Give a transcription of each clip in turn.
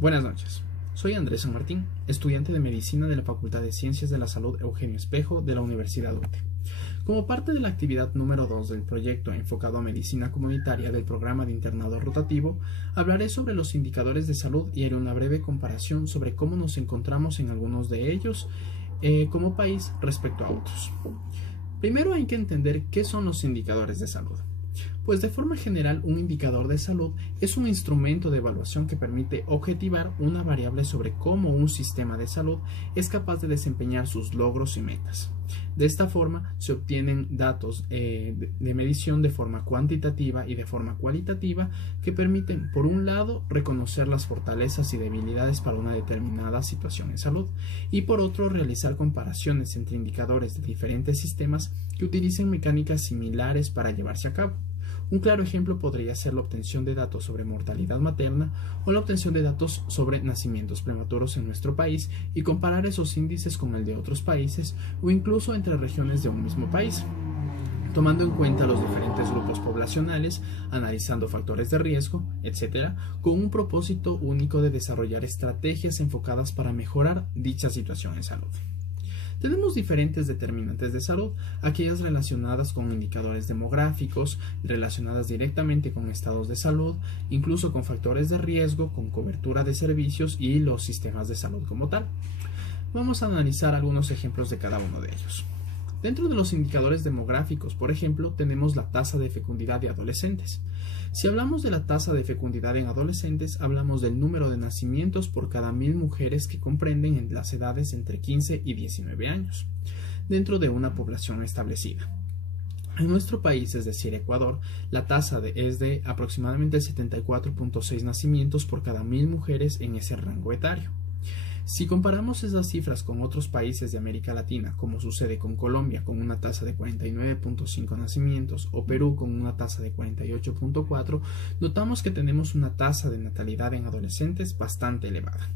Buenas noches, soy Andrés San Martín, estudiante de Medicina de la Facultad de Ciencias de la Salud Eugenio Espejo de la Universidad UTE. Como parte de la actividad número 2 del proyecto enfocado a medicina comunitaria del programa de internado rotativo, hablaré sobre los indicadores de salud y haré una breve comparación sobre cómo nos encontramos en algunos de ellos como país respecto a otros. Primero hay que entender qué son los indicadores de salud. Pues de forma general, un indicador de salud es un instrumento de evaluación que permite objetivar una variable sobre cómo un sistema de salud es capaz de desempeñar sus logros y metas. De esta forma se obtienen datos de medición de forma cuantitativa y de forma cualitativa que permiten, por un lado, reconocer las fortalezas y debilidades para una determinada situación en salud y por otro, realizar comparaciones entre indicadores de diferentes sistemas que utilicen mecánicas similares para llevarse a cabo. Un claro ejemplo podría ser la obtención de datos sobre mortalidad materna o la obtención de datos sobre nacimientos prematuros en nuestro país y comparar esos índices con el de otros países o incluso entre regiones de un mismo país, tomando en cuenta los diferentes grupos poblacionales, analizando factores de riesgo, etc., con un propósito único de desarrollar estrategias enfocadas para mejorar dicha situación en salud. Tenemos diferentes determinantes de salud, aquellas relacionadas con indicadores demográficos, relacionadas directamente con estados de salud, incluso con factores de riesgo, con cobertura de servicios y los sistemas de salud como tal. Vamos a analizar algunos ejemplos de cada uno de ellos. Dentro de los indicadores demográficos, por ejemplo, tenemos la tasa de fecundidad de adolescentes. Si hablamos de la tasa de fecundidad en adolescentes, hablamos del número de nacimientos por cada 1000 mujeres que comprenden en las edades entre 15 y 19 años, dentro de una población establecida. En nuestro país, es decir, Ecuador, la tasa es de aproximadamente 74.6 nacimientos por cada 1000 mujeres en ese rango etario. Si comparamos esas cifras con otros países de América Latina, como sucede con Colombia con una tasa de 49.5 nacimientos o Perú con una tasa de 48.4, notamos que tenemos una tasa de natalidad en adolescentes bastante elevada.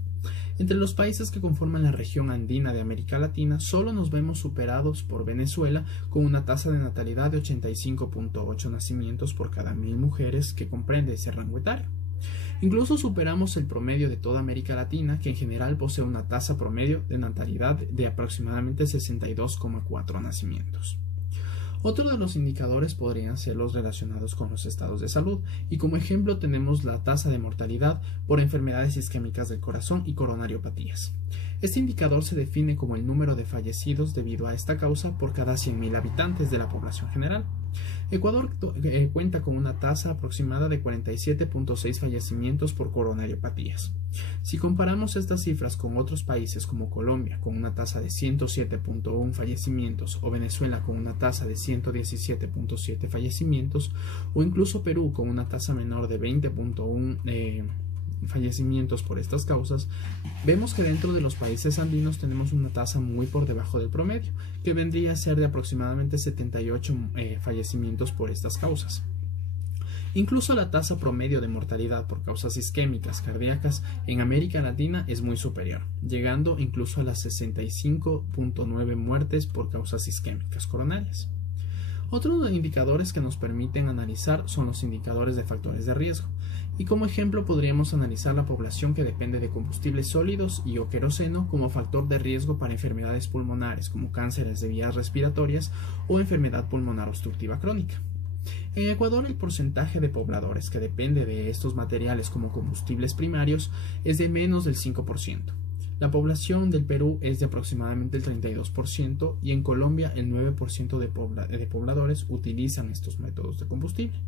Entre los países que conforman la región andina de América Latina, solo nos vemos superados por Venezuela con una tasa de natalidad de 85.8 nacimientos por cada 1000 mujeres que comprende ese rango etario. Incluso superamos el promedio de toda América Latina, que en general posee una tasa promedio de natalidad de aproximadamente 62,4 nacimientos. Otro de los indicadores podrían ser los relacionados con los estados de salud, y como ejemplo tenemos la tasa de mortalidad por enfermedades isquémicas del corazón y coronariopatías. Este indicador se define como el número de fallecidos debido a esta causa por cada 100.000 habitantes de la población general. Ecuador cuenta con una tasa aproximada de 47.6 fallecimientos por coronariopatías. Si comparamos estas cifras con otros países como Colombia, con una tasa de 107.1 fallecimientos, o Venezuela con una tasa de 117.7 fallecimientos, o incluso Perú con una tasa menor de 20.1 fallecimientos por estas causas, vemos que dentro de los países andinos tenemos una tasa muy por debajo del promedio, que vendría a ser de aproximadamente 78 fallecimientos por estas causas. Incluso la tasa promedio de mortalidad por causas isquémicas cardíacas en América Latina es muy superior, llegando incluso a las 65.9 muertes por causas isquémicas coronarias. Otros indicadores que nos permiten analizar son los indicadores de factores de riesgo, y como ejemplo podríamos analizar la población que depende de combustibles sólidos y o queroseno como factor de riesgo para enfermedades pulmonares como cánceres de vías respiratorias o enfermedad pulmonar obstructiva crónica. En Ecuador, el porcentaje de pobladores que depende de estos materiales como combustibles primarios es de menos del 5%. La población del Perú es de aproximadamente el 32% y en Colombia el 9% de pobladores utilizan estos métodos de combustible.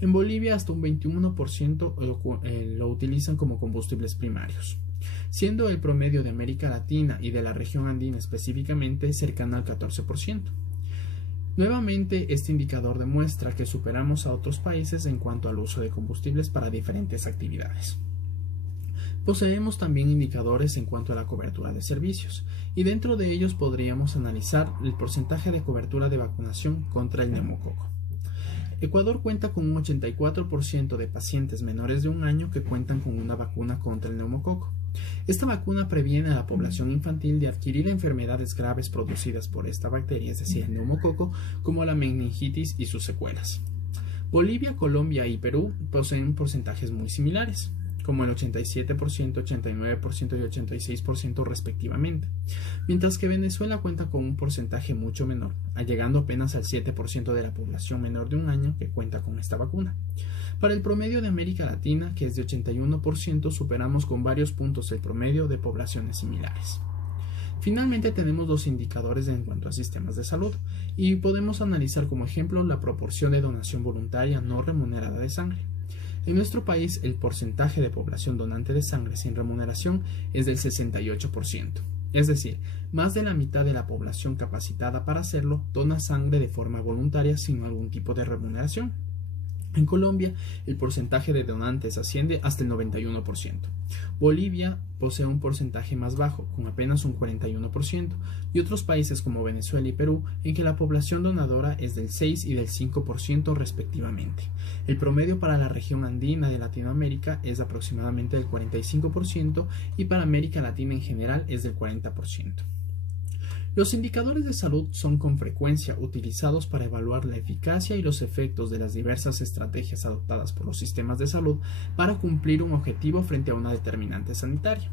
En Bolivia hasta un 21% lo utilizan como combustibles primarios, siendo el promedio de América Latina y de la región andina específicamente cercano al 14%. Nuevamente, este indicador demuestra que superamos a otros países en cuanto al uso de combustibles para diferentes actividades. Poseemos también indicadores en cuanto a la cobertura de servicios, y dentro de ellos podríamos analizar el porcentaje de cobertura de vacunación contra el neumococo. Ecuador cuenta con un 84% de pacientes menores de un año que cuentan con una vacuna contra el neumococo. Esta vacuna previene a la población infantil de adquirir enfermedades graves producidas por esta bacteria, es decir, el neumococo, como la meningitis y sus secuelas. Bolivia, Colombia y Perú poseen porcentajes muy similares. como el 87%, 89% y 86% respectivamente, mientras que Venezuela cuenta con un porcentaje mucho menor, llegando apenas al 7% de la población menor de un año que cuenta con esta vacuna. Para el promedio de América Latina, que es de 81%, superamos con varios puntos el promedio de poblaciones similares. Finalmente tenemos dos indicadores en cuanto a sistemas de salud y podemos analizar como ejemplo la proporción de donación voluntaria no remunerada de sangre. En nuestro país el porcentaje de población donante de sangre sin remuneración es del 68%, es decir, más de la mitad de la población capacitada para hacerlo dona sangre de forma voluntaria sin algún tipo de remuneración. En Colombia, el porcentaje de donantes asciende hasta el 91%. Bolivia posee un porcentaje más bajo, con apenas un 41%, y otros países como Venezuela y Perú, en que la población donadora es del 6 y del 5% respectivamente. El promedio para la región andina de Latinoamérica es aproximadamente del 45% y para América Latina en general es del 40%. Los indicadores de salud son con frecuencia utilizados para evaluar la eficacia y los efectos de las diversas estrategias adoptadas por los sistemas de salud para cumplir un objetivo frente a una determinante sanitaria.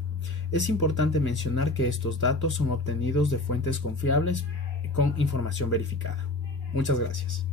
Es importante mencionar que estos datos son obtenidos de fuentes confiables con información verificada. Muchas gracias.